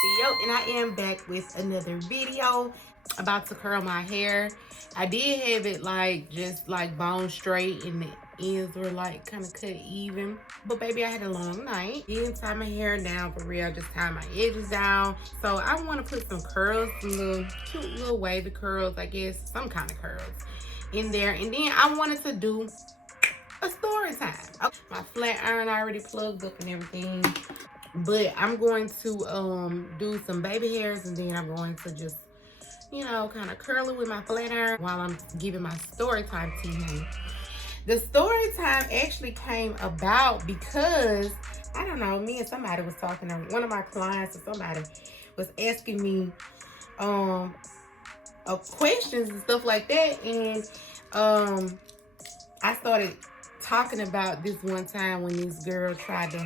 Storytime, and I am back with another video. About to curl my hair. I did have it like just like bone straight and the ends were like kind of cut even. But baby, I had a long night. Didn't tie my hair down for real, just tie my edges down. So I want to put some curls, some little cute little wavy curls, I guess, some kind of curls in there. And then I wanted to do a story time. Okay. My flat iron already plugged up and everything. But I'm going to do some baby hairs, and then I'm going to just, you know, kind of curl it with my flat iron while I'm giving my story time to you. The story time actually came about because, I don't know, me and somebody was talking, one of my clients or somebody was asking me questions and stuff like that, and I started talking about this one time when this girl tried to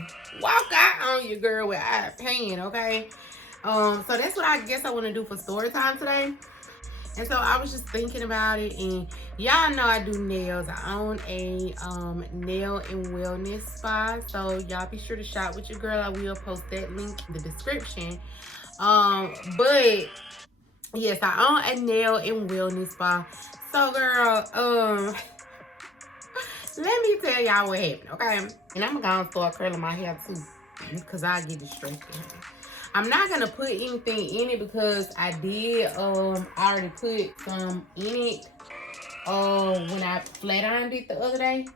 walk out on your girl without paying, okay? So that's what I guess I want to do for story time today. And so I was just thinking about it, and y'all know I do nails. I own a nail and wellness spa, so y'all be sure to shop with your girl. I will post that link in the description. But yes, I own a nail and wellness spa. So girl, let me tell y'all what happened, okay? And I'm gonna start curling my hair too, because I get distressed. I'm not gonna put anything in it because I did already put some in it when I flat ironed it the other day.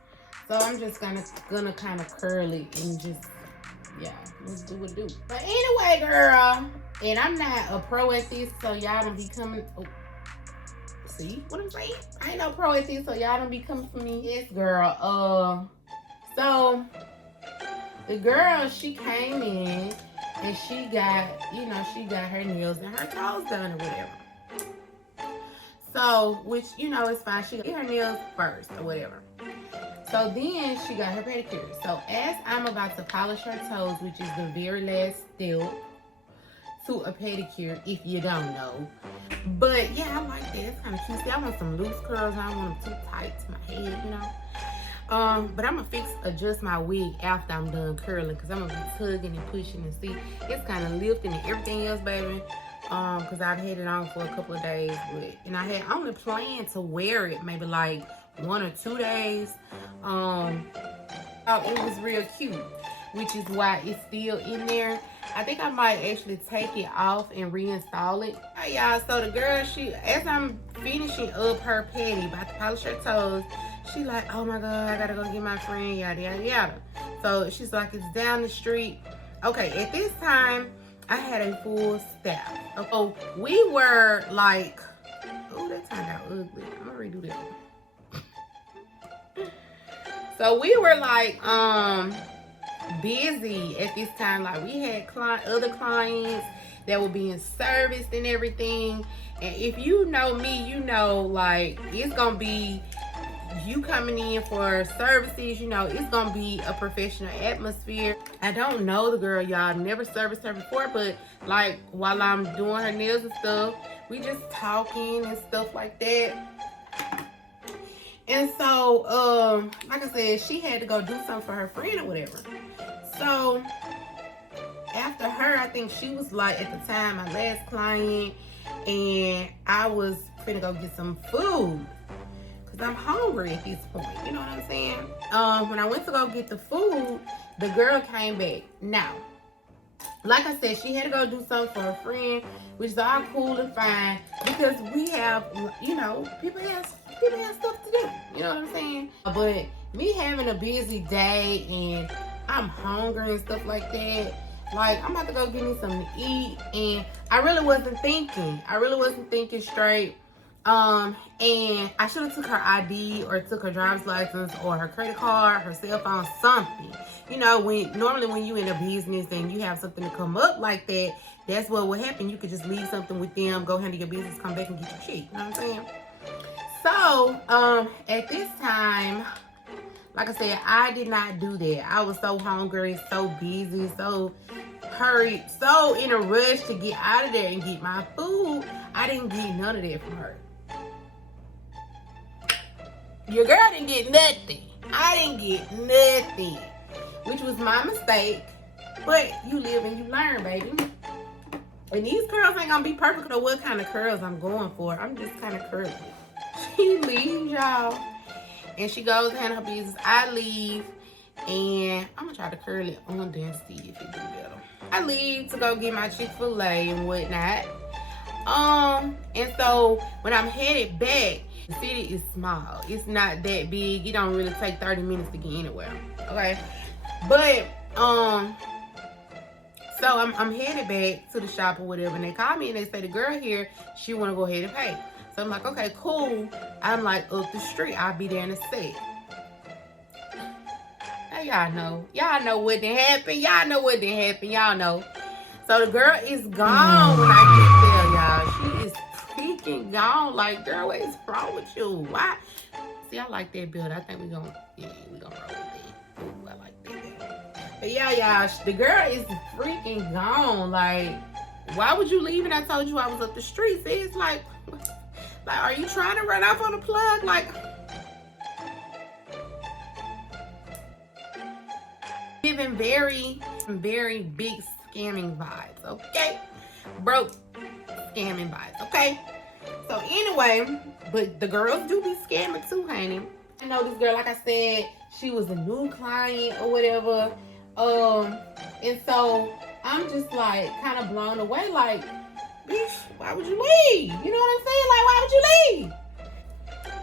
So I'm just gonna kind of curl it and just, yeah, let's do what do. But anyway, girl, and I'm not a pro at this, so y'all don't be coming. Oh, see what I'm saying? I ain't no pro at this, so y'all don't be coming for me. Yes, girl. So the girl, she came in and she got, you know, she got her nails and her toes done or whatever. So, which, you know, is fine. She got her nails first or whatever. So then she got her pedicure. So as I'm about to polish her toes, which is the very last step to a pedicure, if you don't know. But yeah, I like that. It's kind of cute. See, I want some loose curls. I don't want them too tight to my head, you know. But I'm gonna adjust my wig after I'm done curling, because I'm gonna be tugging and pushing and see. It's kind of lifting and everything else, baby. Because I've had it on for a couple of days, and I had only planned to wear it maybe like 1 or 2 days. Oh, it was real cute, which is why it's still in there. I think I might actually take it off and reinstall it. Hey y'all, so the girl, she, as I'm finishing up her petty, about to polish her toes, she like, oh my God, I gotta go get my friend, yada, yada, yada. So she's like, it's down the street. Okay, at this time, I had a full staff. So we were like, oh, that turned out ugly. I'm gonna redo that. So we were like, busy at this time. Like we had other clients that were being serviced and everything. And if you know me, you know, like, it's gonna be, you coming in for services, you know, it's gonna be a professional atmosphere. I don't know the girl, y'all, never serviced her before, but like while I'm doing her nails and stuff, we just talking and stuff like that. And so like I said, she had to go do something for her friend or whatever. So after her, I think she was like, at the time, my last client, and I was finna go get some food. I'm hungry at this point, you know what I'm saying? When I went to go get the food, the girl came back. Now, like I said, she had to go do something for her friend, which is all cool and fine, because we have, you know, people have stuff to do, you know what I'm saying? But me having a busy day and I'm hungry and stuff like that, like, I'm about to go get me something to eat, and I really wasn't thinking straight. And I should have took her ID or took her driver's license or her credit card, her cell phone, something. You know, normally when you in a business and you have something to come up like that, that's what would happen. You could just leave something with them, go handle your business, come back and get your check. You know what I'm saying? So, at this time, like I said, I did not do that. I was so hungry, so busy, so hurried, so in a rush to get out of there and get my food. I didn't get none of that from her. Your girl didn't get nothing. I didn't get nothing, which was my mistake. But you live and you learn, baby. And these curls ain't gonna be perfect or what kind of curls I'm going for. I'm just kind of curly. She leaves, y'all. And she goes and handle her business. I leave. And I'm gonna try to curl it on and see if it do better. I leave to go get my Chick-fil-A and whatnot. And so when I'm headed back, the city is small. It's not that big. It don't really take 30 minutes to get anywhere. Okay. But so I'm headed back to the shop or whatever, and they call me and they say the girl here, she wanna go ahead and pay. So I'm like, okay, cool. I'm like up the street. I'll be there in a sec. Now y'all know. Y'all know what did happen. Y'all know what did happen. Y'all know. So the girl is gone when I get there, y'all. She is freaking gone. Like, girl, what is wrong with you? Why? See, I like that build. I think we gonna roll with it. Ooh, I like that. But yeah, y'all, the girl is freaking gone. Like, why would you leave? And I told you I was up the street. See, it's like, are you trying to run off on a plug? Like, giving very, very big scamming vibes, okay? Broke scamming vibes, okay? So anyway, but the girls do be scamming too, honey. I know this girl, like I said, she was a new client or whatever. And so I'm just like kind of blown away, like, bitch, why would you leave? You know what I'm saying? Like, why would you leave?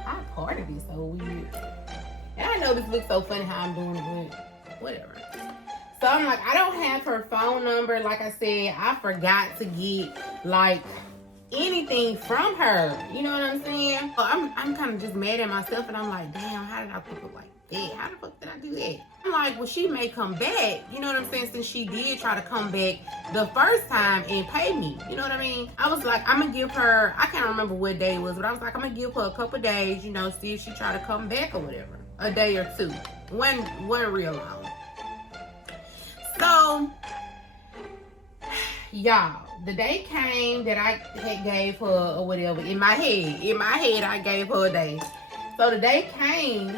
Our part of it so weird. And I know this looks so funny how I'm doing it, but whatever. So I'm like, I don't have her phone number. Like I said, I forgot to get like anything from her. You know what I'm saying? So I'm kind of just mad at myself, and I'm like, damn, how did I think of like that? How the fuck did I do that? I'm like, well, she may come back. You know what I'm saying? Since she did try to come back the first time and pay me. You know what I mean? I was like, I'm gonna give her, I can't remember what day it was, but I was like, I'm gonna give her a couple days, you know, see if she try to come back or whatever. A day or two. One real long. So, y'all, the day came that I had gave her or whatever. In my head, I gave her a day. So the day came,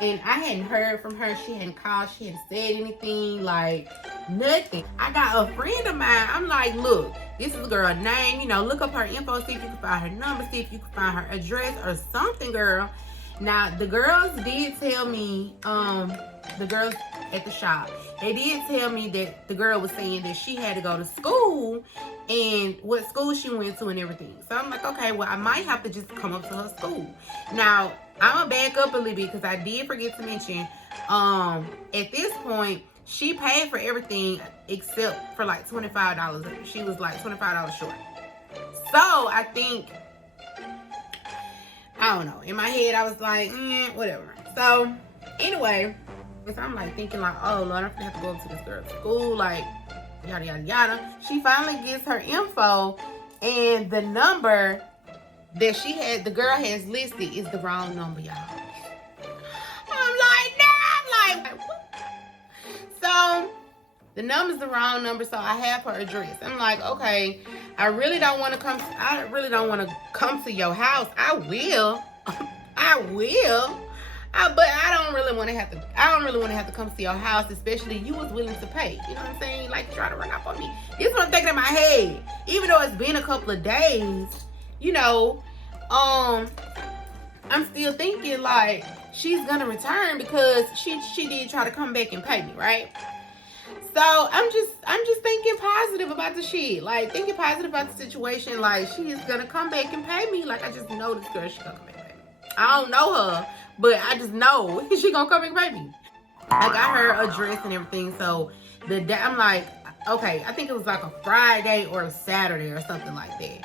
and I hadn't heard from her. She hadn't called. She hadn't said anything, like nothing. I got a friend of mine. I'm like, look, this is a girl's name. You know, look up her info, see if you can find her number, see if you can find her address or something, girl. Now, the girls did tell me, the girls at the shop, they did tell me that the girl was saying that she had to go to school and what school she went to and everything. So I'm like, okay, well, I might have to just come up to her school. Now, I'm gonna back up a little bit because I did forget to mention, at this point, she paid for everything except for like $25. She was like $25 short. So I think, I don't know. In my head, I was like, whatever. So anyway, so I'm like thinking like, oh Lord, I'm gonna have to go up to this girl's school, like yada yada yada. She finally gets her info, and the number that she had, the girl has listed, is the wrong number, y'all. I'm like, nah, I'm like, what? So the number's the wrong number, so I have her address. I'm like, okay, I really don't want to come to your house. I will. But I don't really want to have to come to your house, especially you was willing to pay. You know what I'm saying? Like, try to run up on me. This is what I'm thinking in my head. Even though it's been a couple of days, you know, I'm still thinking like she's gonna return because she did try to come back and pay me, right? So I'm just thinking positive about the shit. Like, thinking positive about the situation. Like, she is gonna come back and pay me. Like, I just know this girl, she gonna come back and pay me. I don't know her, but I just know she gonna come back and pay me. I got her address and everything. So the day, I'm like, okay, I think it was like a Friday or a Saturday or something like that.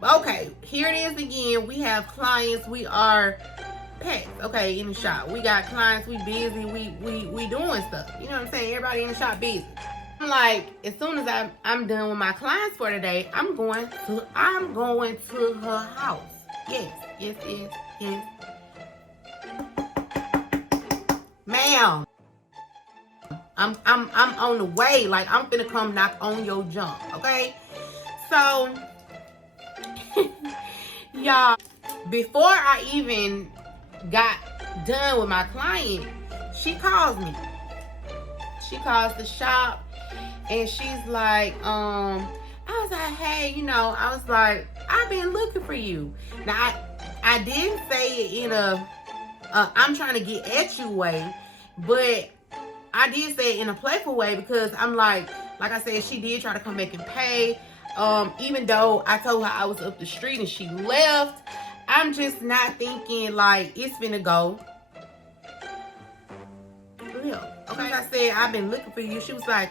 But okay, here it is again. We have clients. We are packed, okay, in the shop. We got clients, we busy, we doing stuff. You know what I'm saying? Everybody in the shop busy. I'm like, as soon as I'm done with my clients for today, I'm going to her house. Yes. Ma'am, I'm on the way. Like, I'm finna come knock on your junk, okay? So, y'all, before I even got done with my client, she calls me. She calls the shop and she's like, I was like, hey, you know, I was like, I've been looking for you. Now, I didn't say it in a, I'm trying to get at you way, but I did say it in a playful way because I'm like I said, she did try to come back and pay. Even though I told her I was up the street and she left, I'm just not thinking like it's finna go. Yeah. Okay, like I said, I've been looking for you. She was like,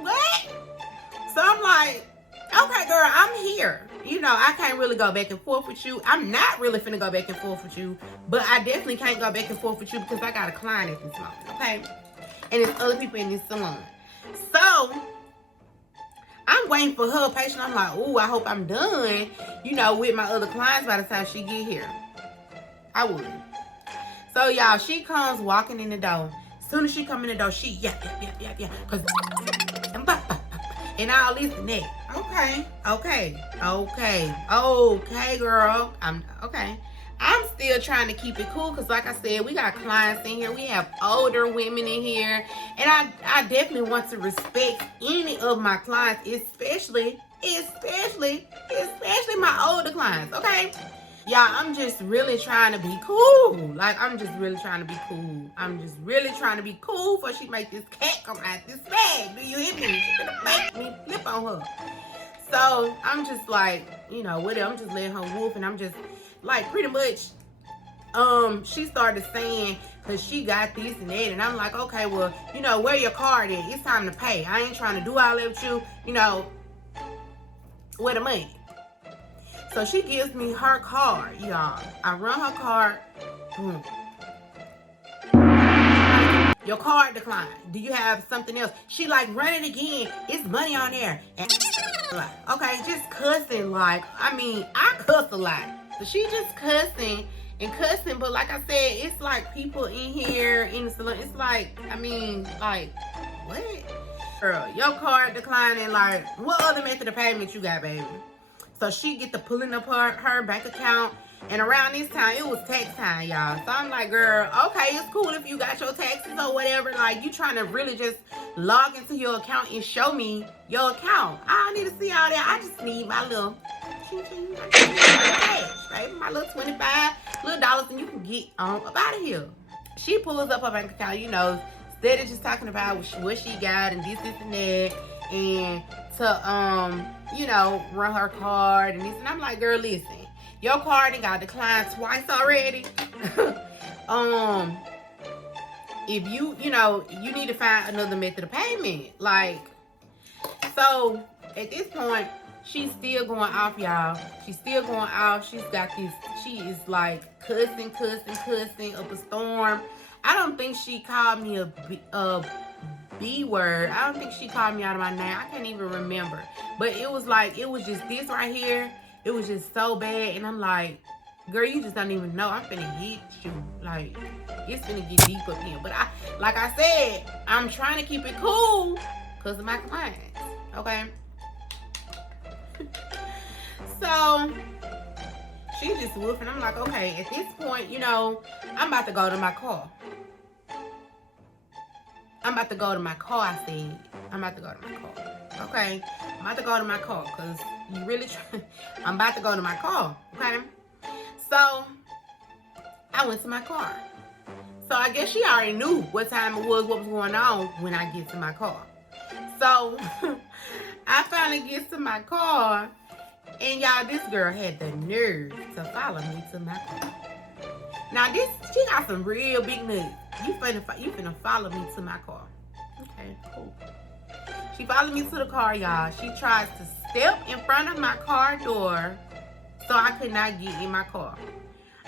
what? So I'm like, okay, girl, I'm here. You know, I can't really go back and forth with you. I'm not really finna go back and forth with you, but I definitely can't go back and forth with you because I got a client at this moment, okay? And there's other people in this salon. So I'm waiting for her patient. I'm like, ooh, I hope I'm done, you know, with my other clients by the time she get here. I would. So y'all, she comes walking in the door. As soon as she come in the door, she yeah. Cause and I'll listen to that. Okay, girl. I'm okay. I'm still trying to keep it cool because like I said, we got clients in here. We have older women in here. And I definitely want to respect any of my clients, especially my older clients, okay? Y'all, I'm just really trying to be cool. Like, I'm just really trying to be cool. I'm just really trying to be cool before she make this cat come out this bag. Do you hear me? She's gonna make me flip on her. So, I'm just like, you know, whatever. I'm just letting her wolf, and I'm just, like, pretty much, she started saying, because she got this and that, and I'm like, okay, well, you know, where your card is? It's time to pay. I ain't trying to do all that with you. You know, where the money? So she gives me her card, y'all. I run her card. Boom. Your card declined. Do you have something else? She like, run it again. It's money on there. And like, okay, just cussing. Like, I mean, I cuss a lot. So she just cussing and cussing. But like I said, it's like people in here in the salon. It's like, I mean, like, what? Girl, your card declining. Like, what other method of payment you got, baby? So she get to pulling up her bank account. And around this time, it was tax time, y'all. So I'm like, girl, okay, it's cool if you got your taxes or whatever. Like, you trying to really just log into your account and show me your account. I don't need to see all that. I just need my little cash, right? My little 25 little dollars, and you can get on up out of here. She pulls up her bank account, you know, instead of just talking about what she got and this and that. And to, you know, run her card and this. And I'm like, girl, listen, your card got declined twice already. If you know, you need to find another method of payment. Like, so at this point, she's still going off, y'all. She's still going off. She's got this, she is like cussing up a storm. I don't think she called me a B word. I don't think she called me out of my name. I can't even remember. But it was like, it was just this right here. It was just so bad. And I'm like, girl, you just don't even know. I'm finna hit you. Like, it's finna get deep up here. But like I said, I'm trying to keep it cool because of my clients. Okay? So, she just woofing. I'm like, okay, at this point, you know, I'm about to go to my car. I'm about to go to my car, I said. I'm about to go to my car. Okay? I'm about to go to my car because you really I'm about to go to my car. Okay? So, I went to my car. So, I guess she already knew what time it was, what was going on when I get to my car. So, I finally get to my car. And y'all, this girl had the nerve to follow me to my car. Now, she got some real big nuts. You finna follow me to my car. Okay, cool. She followed me to the car, y'all. She tries to step in front of my car door so I could not get in my car.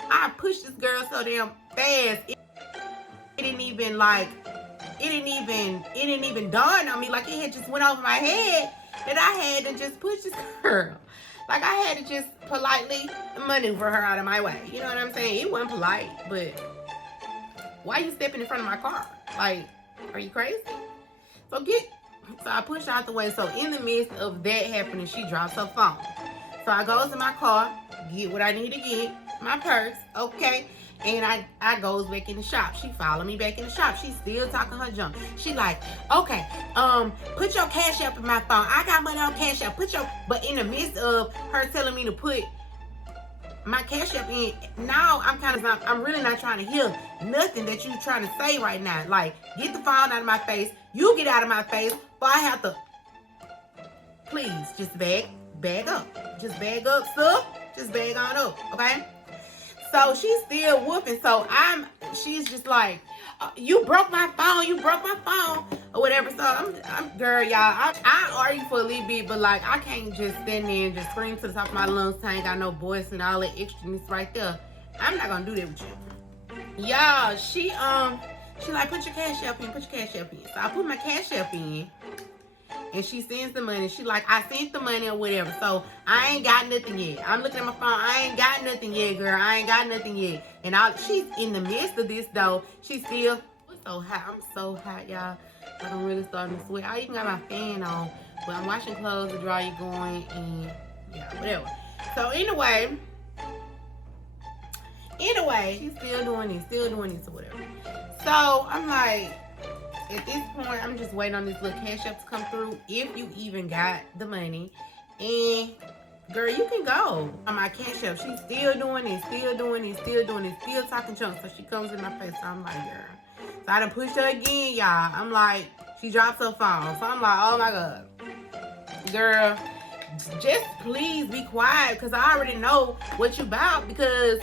I pushed this girl so damn fast. It didn't even dawn on me. Like, it had just went over my head that I had to just push this girl. Like, I had to just politely maneuver her out of my way. You know what I'm saying? It wasn't polite, but why you stepping in front of my car? Like, are you crazy? So I pushed out the way. So in the midst of that happening, she drops her phone. So I go to my car, get what I need to get, my purse, okay? And I goes back in the shop. She followed me back in the shop. She still talking her junk. She like, okay, put your cash app in my phone. I got money on cash app. But in the midst of her telling me to put my cash app in, now I'm really not trying to hear nothing that you trying to say right now. Like, get the phone out of my face. You get out of my face, but I have to. Please, just bag up. Just bag up, stuff. Just bag on up, okay? So she's still whooping. So she's just like, you broke my phone, or whatever. So I'm girl, y'all. I argue for a little bit, but like I can't just stand there and just scream to the top of my lungs. I ain't got no voice and all that extraness right there. I'm not gonna do that with you, y'all. She like, put your cash app in. So I put my cash app in. And she sends the money. She like, I sent the money or whatever. So I ain't got nothing yet. I'm looking at my phone. I ain't got nothing yet, girl. I ain't got nothing yet. And she's in the midst of this though. She's still so hot. I'm so hot, y'all. Like, I'm really starting to sweat. I even got my fan on. But I'm washing clothes, the dryer going, and yeah, whatever. So anyway, she's still doing this or whatever. So I'm like, at this point, I'm just waiting on this little cash app to come through. If you even got the money. And girl, you can go on my cash app. She's still doing it, still talking junk. So she comes in my face. So I'm like, girl. So I done pushed her again, y'all. I'm like, she drops her phone. So I'm like, oh my God. Girl, just please be quiet. Because I already know what you about. Because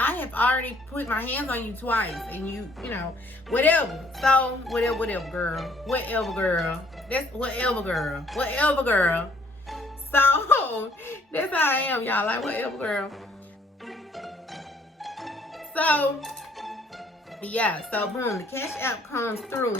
I have already put my hands on you twice, and you know, whatever. So, whatever, girl. Whatever, girl. That's whatever, girl. So, that's how I am, y'all. Like, whatever, girl. So, yeah. So, boom, the cash app comes through.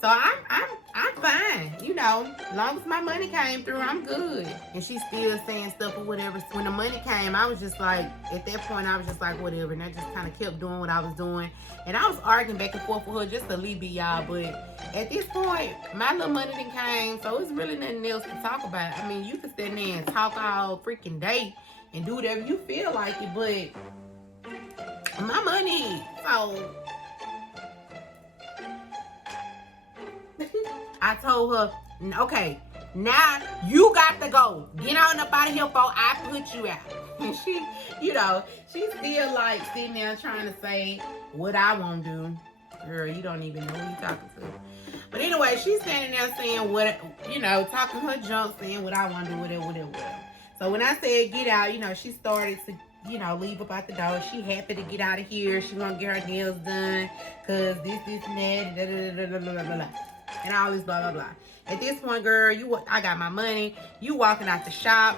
So, I'm fine. You know, as long as my money came through, I'm good. And she's still saying stuff or whatever. When the money came, I was just like, at that point, I was just like, whatever. And I just kind of kept doing what I was doing. And I was arguing back and forth with her just a little bit, y'all. But at this point, my little money done came. So it's really nothing else to talk about. I mean, you can stand there and talk all freaking day and do whatever you feel like it. But my money, so I told her, okay, now you got to go. Get on up out of here before I put you out. And she, you know, she's still like sitting there trying to say what I won't do. Girl, you don't even know who you're talking to. But anyway, she's standing there saying what, you know, talking her junk, saying what I want to do, whatever. So when I said get out, you know, she started to, you know, leave up out the door. She happy to get out of here. She want to get her nails done because this, and that, and all this blah, blah, blah. At this point, girl, I got my money. You walking out the shop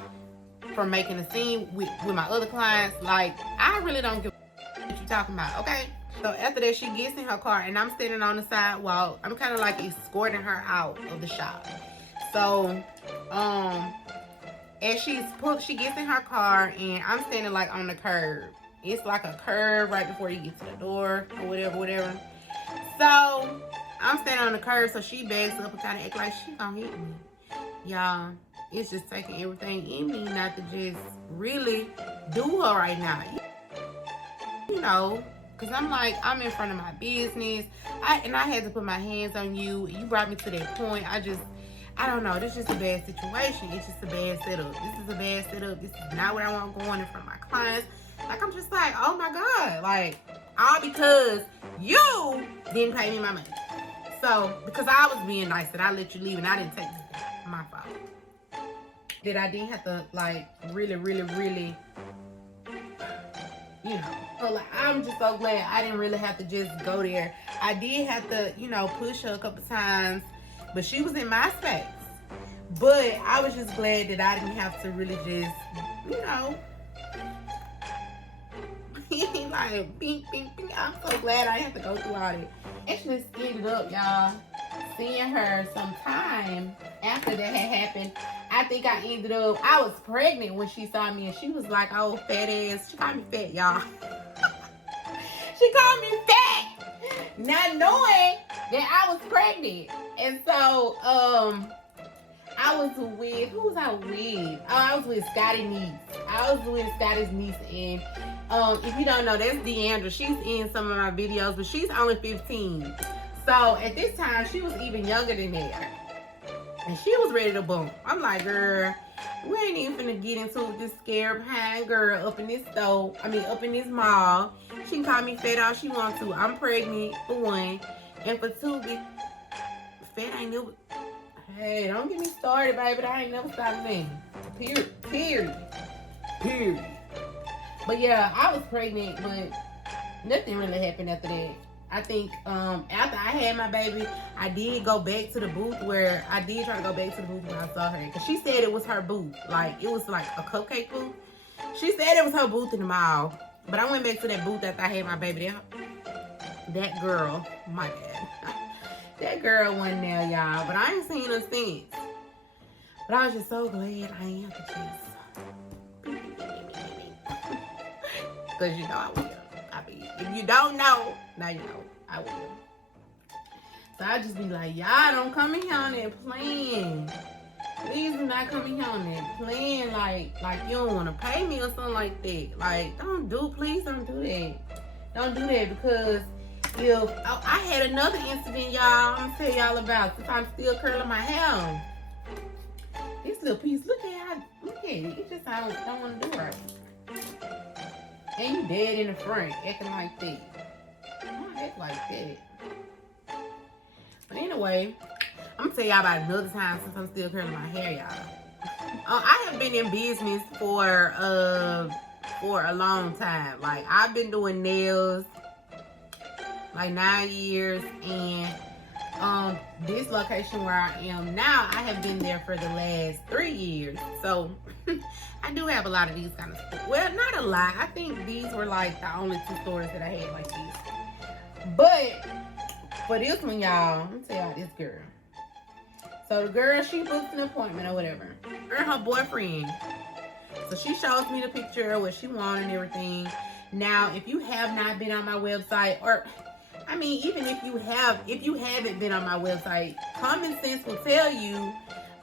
from making a scene with my other clients. Like, I really don't give a what you talking about, okay? So after that, she gets in her car, and I'm standing on the sidewalk. I'm kind of like escorting her out of the shop. So, as she gets in her car, and I'm standing like on the curb. It's like a curve right before you get to the door or whatever. So I'm standing on the curb, so she backs up and kind of act like she gonna hit me. Y'all, it's just taking everything in me not to just really do her right now. You know, because I'm like, I'm in front of my business. I had to put my hands on you. You brought me to that point. I don't know. This is just a bad situation. It's just a bad setup. This is a bad setup. This is not what I want going in front of my clients. Like, I'm just like, oh my God. Like, all because you didn't pay me my money. So, because I was being nice and I let you leave and I didn't take it. My fault. That I didn't have to, like, really, you know. So, like, I'm just so glad I didn't really have to just go there. I did have to, you know, push her a couple times, but she was in my space. But I was just glad that I didn't have to really just, you know, like, bing, bing, bing. I'm so glad I didn't have to go through all that. Actually ended up, y'all, seeing her sometime after that had happened. I think I was pregnant when she saw me, and she was like, oh, fat ass. She called me fat, y'all. She called me fat, not knowing that I was pregnant. And so, I was with, who was I with? Oh, I was with Scotty's niece. I was with Scotty's niece, and if you don't know, that's Deandra. She's in some of my videos, but she's only 15. So at this time, she was even younger than that. And she was ready to boom. I'm like, girl, we ain't even finna get into it, this scared behind girl up in this store. I mean, up in this mall. She can call me fat all she wants to. I'm pregnant, for one. And for two, fat ain't never... Hey, don't get me started, baby. I ain't never stopped me. Period. But yeah, I was pregnant, but nothing really happened after that. I think after I had my baby, I did go back to the booth where I did try to go back to the booth when I saw her. Because she said it was her booth. Like, it was like a cupcake booth. She said it was her booth in the mall. But I went back to that booth after I had my baby. That girl, my bad. That girl wasn't there, y'all. But I ain't seen her since. But I was just so glad I ain't have to chase. Because you know I will. I mean, if you don't know, now you know. I will. So I just be like, y'all don't come in here on that plan. Please do not come in here on that plan like you don't want to pay me or something like that. Like, please don't do that. Don't do that, because if I had another incident, y'all, I'm gonna tell y'all about, since I'm still curling my hair. This little piece, look at it. It just I don't want to do right. And you dead in the front, acting like that. Don't act like that. But anyway, I'm gonna tell y'all about another time since I'm still curling my hair, y'all. I have been in business for a long time. Like, I've been doing nails like 9 years, and this location where I am now, I have been there for the last 3 years. So I do have a lot of these kind of stuff. Well, not a lot. I think these were like the only 2 stores that I had like this. But for this one, y'all, I'm gonna tell y'all this girl. So the girl, she booked an appointment or whatever. Her and her boyfriend. So she shows me the picture of what she wanted and everything. Now, if you have not been on my website, or I mean, even if you haven't been on my website, common sense will tell you,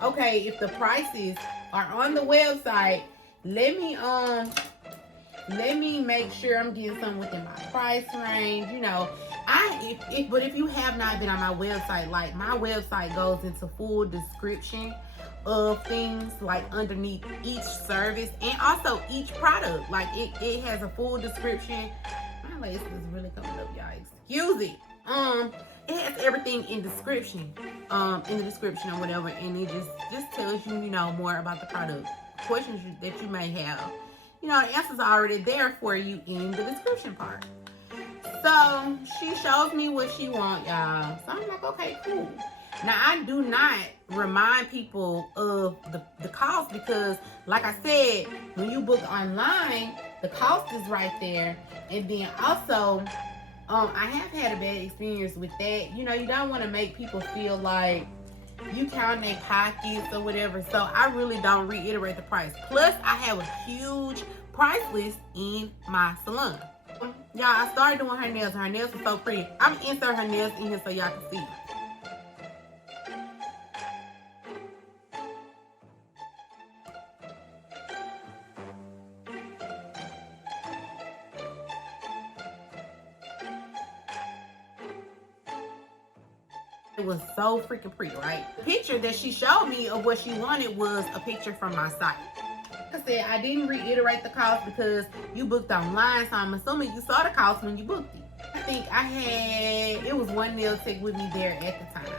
okay, if the prices are on the website, let me make sure I'm getting something within my price range. You know, but if you have not been on my website, like, my website goes into full description of things, like underneath each service and also each product. Like, it has a full description. My lace is really coming up, y'all. Excuse it. It has everything in description, in the description or whatever, and it just tells you, you know, more about the product. Questions that you may have, you know, the answers are already there for you in the description part. So she shows me what she wants, y'all. So I'm like, okay, cool. Now, I do not remind people of the cost, because, like I said, when you book online, the cost is right there. And then also, I have had a bad experience with that. You know, you don't want to make people feel like you count their pockets or whatever. So I really don't reiterate the price. Plus, I have a huge price list in my salon. Y'all, I started doing her nails. Her nails are so pretty. I'm gonna insert her nails in here so y'all can see. It was so freaking pretty, right? The picture that she showed me of what she wanted was a picture from my site. Like I said, I didn't reiterate the cost because you booked online, so I'm assuming you saw the cost when you booked it. I think it was one nail tech with me there at the time.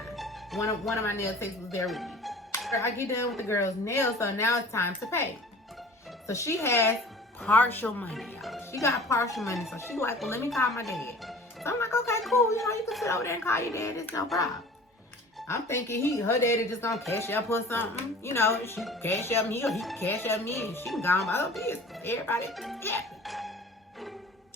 One of my nail techs was there with me. I get done with the girl's nails, so now it's time to pay. So she has partial money, y'all. She got partial money, so she's like, well, let me call my dad. So I'm like, okay, cool. You know, you can sit over there and call your dad. It's no problem. I'm thinking her daddy just gonna cash up or something. You know, she cash up me or he cash up me, and she can go on by her business. Everybody happy.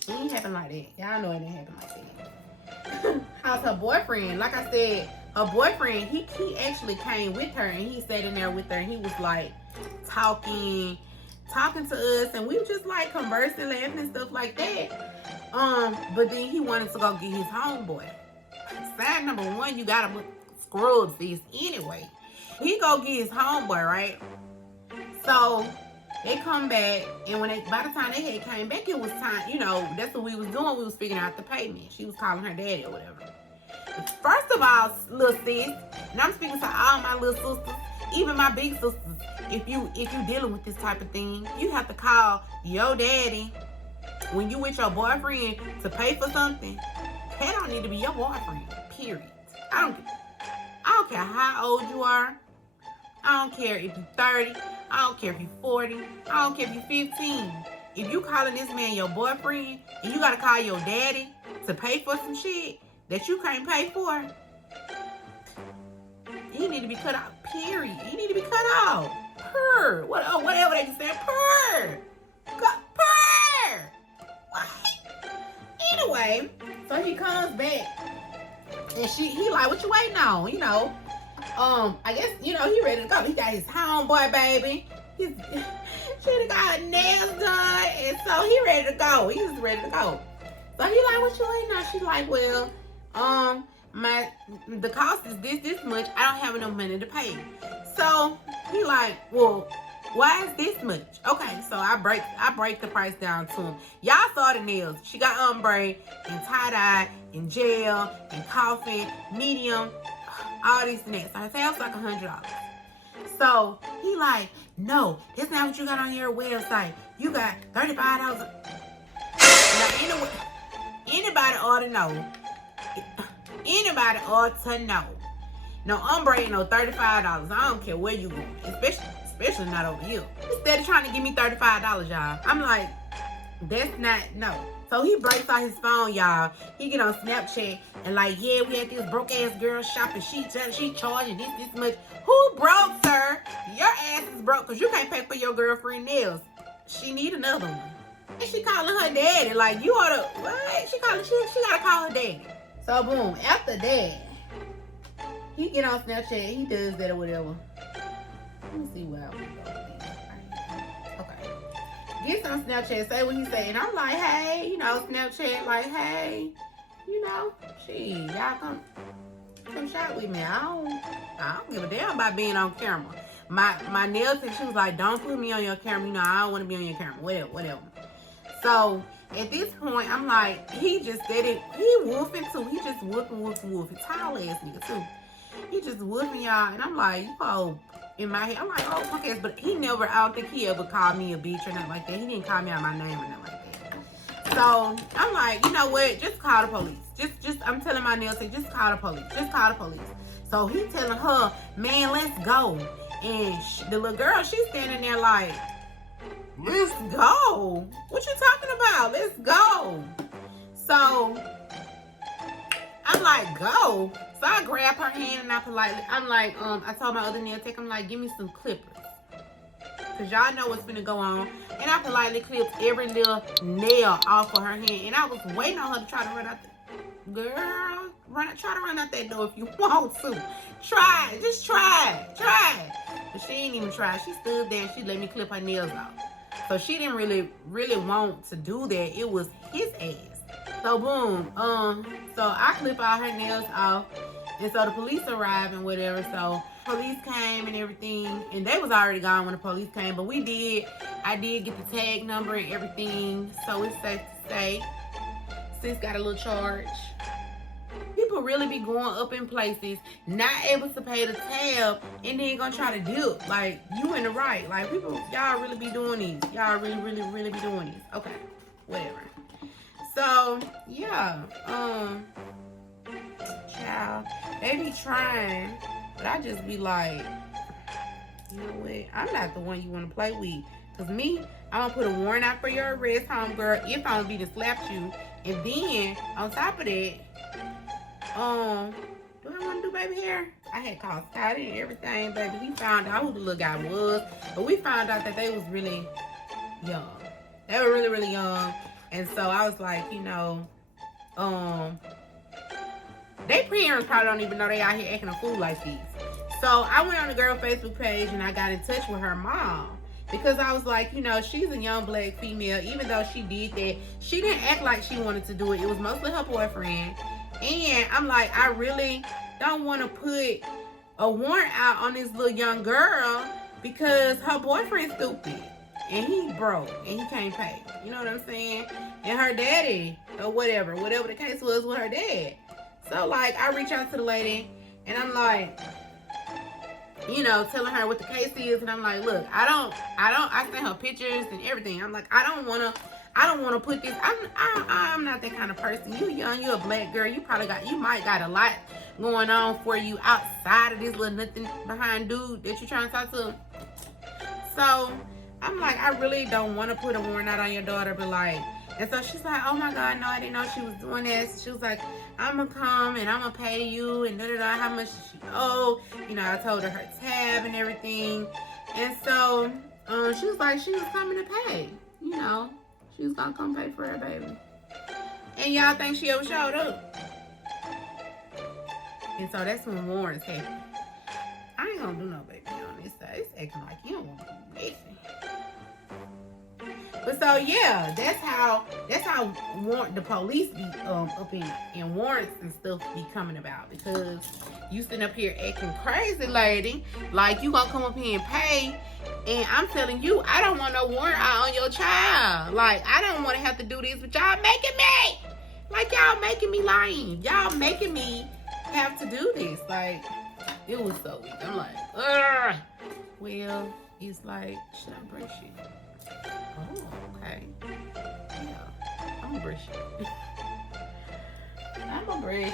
It ain't happen like that. Y'all know it didn't happen like that. How's her boyfriend? Like I said, her boyfriend, he actually came with her, and he sat in there with her, and he was like talking to us, and we were just like conversing, laughing and stuff like that. But then he wanted to go get his homeboy. Sign number one, you gotta scrub this anyway. He go get his homeboy, right? So they come back, and by the time they had came back, it was time, you know, that's what we was doing. We was figuring out the payment. She was calling her daddy or whatever. First of all, little sis, and I'm speaking to all my little sisters, even my big sisters, if you dealing with this type of thing, you have to call your daddy when you with your boyfriend to pay for something. That don't need to be your boyfriend, period. I don't care how old you are. I don't care if you're 30. I don't care if you're 40. I don't care if you're 15. If you calling this man your boyfriend and you gotta call your daddy to pay for some shit that you can't pay for, he need to be cut off, period. He need to be cut off. Purr. Whatever they can say. Purr. Purr. What? Anyway, so he comes back and he like, what you waiting on? You know, I guess, you know, he ready to go. He got his homeboy, baby. She done got her nails done, and so he ready to go. He was ready to go. So he like, what you waiting on? She like, well, the cost is this much. I don't have enough money to pay. So he like, well, why is this much? Okay, so I break the price down to him. Y'all saw the nails. She got ombre and tie-dye and gel and coffin, medium, all these nails. So her tail's like $100. So he like, no, that's not what you got on your website. You got $35. Now, anybody ought to know. Anybody ought to know. No ombre ain't no $35. I don't care where you going, especially not over here. Instead of trying to give me $35, y'all, I'm like, that's not, no. So he breaks out his phone, y'all. He get on Snapchat and like, yeah, we had this broke ass girl shopping. She charging this much. Who broke, sir? Your ass is broke because you can't pay for your girlfriend nails. She need another one. And she calling her daddy. Like, you oughta, what? She gotta call her daddy. So boom, after that, he get on Snapchat. He does that or whatever. Let me see where I want to go. Okay. Gets on Snapchat, say what he say. And I'm like, hey, you know, Snapchat, like, hey, you know, gee, y'all come shop with me. I don't give a damn about being on camera. My nails, she was like, don't put me on your camera. You know, I don't want to be on your camera. Whatever. So at this point, I'm like, he just did it. He woofing too. He just woofing. Tall ass nigga too. He just woofing y'all. And I'm like, oh, in my head, I'm like, oh, punk ass. But he never, I don't think he ever called me a bitch or nothing like that. He didn't call me out my name or nothing like that. So I'm like, you know what? Just call the police. I'm telling my nails, just call the police. Just call the police. So he telling her, man, let's go. And the little girl, she's standing there like, let's go. What you talking about? Let's go. So I'm like, go. So I grab her hand and I'm like, I told my other nail tech, I'm like, give me some clippers. Cause y'all know what's finna go on. And I politely clipped every little nail off of her hand. And I was waiting on her to try to run out girl, try to run out that door if you want to. Try it. Just try it. But she ain't even try. She stood there and she let me clip her nails off. So she didn't really want to do that. It was his ass. So boom. So I clip all her nails off. And so the police arrived and whatever. So police came and everything. And they was already gone when the police came. But I did get the tag number and everything. So it's safe to say. Sis got a little charge. People really be going up in places, not able to pay the tab, and then gonna try to dip. Like, you in the right. Like, people, y'all really be doing these. Y'all really be doing these. Okay, whatever. So, yeah. Child, they be trying, but I just be like, you know what? I'm not the one you want to play with. Cause me, I'm gonna put a warrant out for your arrest, homegirl, if I don't be to slap you. And then, on top of that, do I want to do baby hair? I had called Scotty and everything, baby. We found out who the little guy was. But we found out that they was really young. They were really young. And so I was like, you know, they parents probably don't even know they out here acting a fool like this. So I went on the girl Facebook page and I got in touch with her mom. Because I was like, you know, she's a young black female. Even though she did that, she didn't act like she wanted to do it. It was mostly her boyfriend. And I'm like, I really don't want to put a warrant out on this little young girl because her boyfriend's stupid and he broke and he can't pay. You know what I'm saying? And her daddy or whatever the case was with her dad. So like I reach out to the lady and I'm like, you know, telling her what the case is, and I'm like, look, I sent her pictures and everything. I'm like, I don't wanna put this. I'm not that kind of person. You young, you a black girl. You might got a lot going on for you outside of this little nothing behind dude that you're trying to talk to. So I'm like, I really don't want to put a warrant out on your daughter, but like, and so she's like, oh my God, no, I didn't know she was doing this. She was like, I'm gonna come and I'm gonna pay you and how much she owe. You know, I told her tab and everything. And so she was like, she was coming to pay. You know, she was gonna come pay for her baby. And y'all think she ever showed up? And so that's when warrants happen. I ain't gonna do no baby on this side. It's acting like you don't want to do nothing. But so yeah, that's how the police be up in warrants and stuff be coming about, because you sitting up here acting crazy, lady, like you gonna come up here and pay, and I'm telling you, I don't want no warrant out on your child. Like I don't want to have to do this, but y'all making me, like y'all making me lying, y'all making me have to do this. Like it was so weak. I'm like, ugh. Well, it's like, should I brush you? Oh, okay. Yeah, I'm gonna brush you. I'm gonna brush you.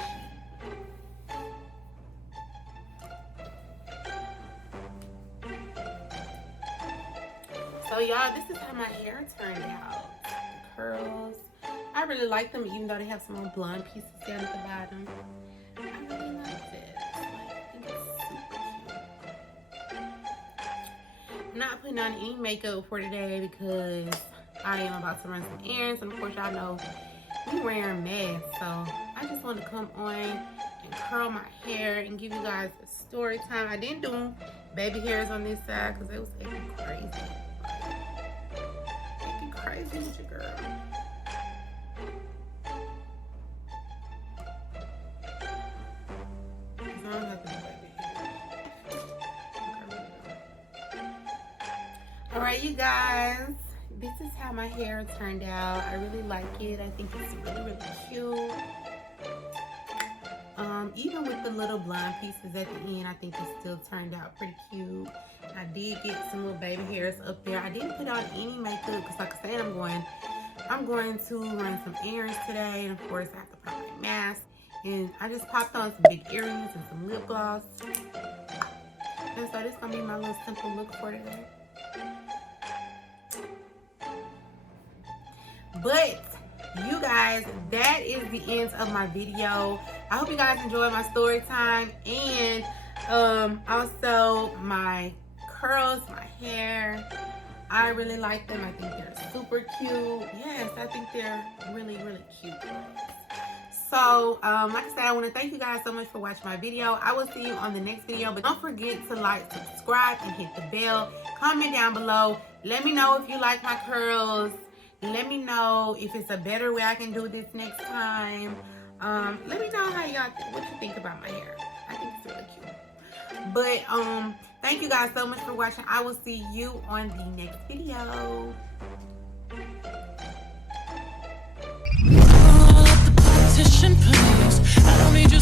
So y'all, this is how my hair turned out. The curls. I really like them, even though they have some little blonde pieces down at the bottom. I really like this. Like, I think it's super cute. I'm not putting on any makeup for today because I am about to run some errands, and of course y'all know we wearing masks, so I just want to come on and curl my hair and give you guys a story time. I didn't do baby hairs on this side because it was acting crazy. Acting crazy with your girl. I don't have to do baby hairs. Alright, you guys, this is how my hair turned out. I really like it. I think it's really, really cute. Even with the little blonde pieces at the end, I think it still turned out pretty cute. I did get some little baby hairs up there. I didn't put on any makeup because, like I said, I'm going to run some errands today, and of course I have to put on my mask. And I just popped on some big earrings and some lip gloss. And so this is gonna be my little simple look for today. But you guys, that is the end of my video. I hope you guys enjoyed my story time, and also my curls, my hair. I really like them. I think they're super cute. Yes, I think they're really, really cute girls. So, like I said, I want to thank you guys so much for watching my video. I will see you on the next video, but don't forget to like, subscribe, and hit the bell. Comment down below. Let me know if you like my curls. Let me know if it's a better way I can do this next time. Let me know how what you think about my hair. I think it's really cute. But thank you guys so much for watching. I will see you on the next video. Please. I don't need you